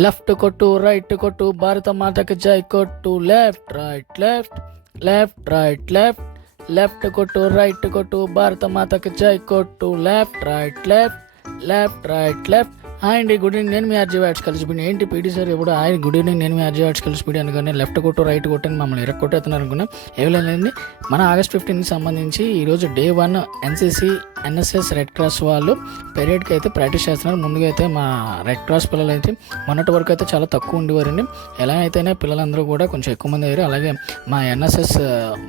Left కొట్టు right కొట్టు భారత మాతకి జై కొట్టు left right left left right left left కొట్టు రైట్ కొట్టు భారత మాతకి జై కొట్టు left right left left right left. Hi అండి, గుడ్ ఈవినింగ్. నేను మీ ఆర్జీ వ్యాట్స్ కలిసిపోయి ఏంటి పీటీ సార్ ఎప్పుడు హాయ్ గుడ్ ఈవినింగ్ నేను మీ ఆర్జీ వ్యాట్స్ కలిసిపోయి అనుకుని లెఫ్ట్ కొట్టు రైట్ కొట్టు అని మమ్మల్ని కొట్టేస్తున్నారు అనుకున్నాం. ఏమైందండి, మన ఆగస్ట్ 15కి సంబంధించి ఈరోజు day 1 NCC NSS red cross వాళ్ళు పెరేడ్కి అయితే ప్రాక్టీస్ చేస్తున్నారు. ముందుగా అయితే మా రెడ్ క్రాస్ పిల్లలు అయితే మొన్నటి వరకు అయితే చాలా తక్కువ ఉండేవారండి. ఎలా అయితేనే పిల్లలందరూ కూడా కొంచెం ఎక్కువ మంది అయ్యారు. అలాగే మా ఎన్ఎస్ఎస్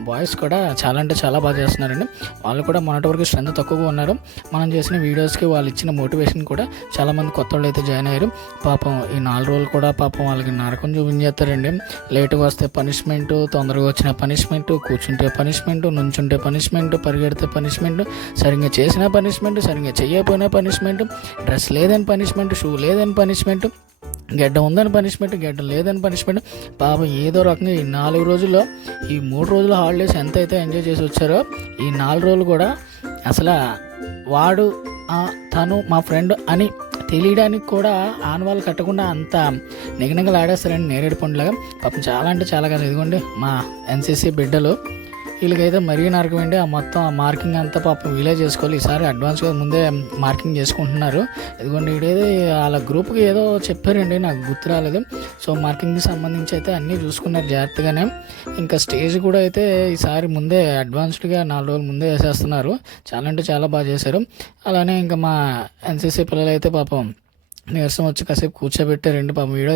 బాయ్స్ కూడా చాలా అంటే చాలా బాగా చేస్తున్నారండి. వాళ్ళు కూడా మొన్నటి వరకు స్ట్రెంత్ తక్కువగా ఉన్నారు. మనం చేసిన వీడియోస్కి వాళ్ళు ఇచ్చిన మోటివేషన్ కూడా చాలామంది కొత్త వాళ్ళు అయితే జాయిన్ అయ్యారు. పాపం ఈ 4 రోజులు కూడా పాపం వాళ్ళకి నరకం చూపించేస్తారండి. లేటుగా వస్తే పనిష్మెంట్, తొందరగా వచ్చిన పనిష్మెంట్, కూర్చుంటే పనిష్మెంట్, నుంచుంటే పనిష్మెంట్, పరిగెడితే పనిష్మెంట్, సరిగ్గా చేసిన పనిష్మెంట్, సరిగ్గా చేయకపోయినా పనిష్మెంట్, డ్రెస్ లేదని పనిష్మెంట్, షూ లేదని పనిష్మెంట్, గడ్డ ఉందని పనిష్మెంట్, గడ్డ లేదని పనిష్మెంట్. పాపం ఏదో రకంగా ఈ 4 రోజుల్లో ఈ 3 రోజుల హాలిడేస్ ఎంత అయితే ఎంజాయ్ చేసి వచ్చారో ఈ 4 రోజులు కూడా అసలు వాడు తను మా ఫ్రెండ్ అని తెలియడానికి కూడా ఆనవాళ్ళు కట్టకుండా అంత నిగనగలు ఆడేస్తారండి నేరేడు పండులాగా. పాపం చాలా అంటే చాలా కదా. ఇదిగోండి మా ఎన్సీసీ బిడ్డలు, వీళ్ళకైతే మరీ నరకమండి. ఆ మొత్తం ఆ మార్కింగ్ అంతా పాపం వీలే చేసుకోవాలి. ఈసారి అడ్వాన్స్గా ముందే మార్కింగ్ చేసుకుంటున్నారు. ఇదిగోండి ఇదేదో వాళ్ళ గ్రూప్కి ఏదో చెప్పారండి, నాకు గుర్తు రాలేదు. సో మార్కింగ్కి సంబంధించి అయితే అన్నీ చూసుకున్నారు జాగ్రత్తగానే. ఇంకా స్టేజ్ కూడా అయితే ఈసారి ముందే అడ్వాన్స్డ్గా 4 రోజులు ముందే వేసేస్తున్నారు. చాలా అంటే చాలా బాగా చేశారు. అలానే ఇంకా మా ఎన్సీసీ పిల్లలు అయితే పాపం నీరసం వచ్చి కాసేపు కూర్చోబెట్టారండి. పాపం వీడియో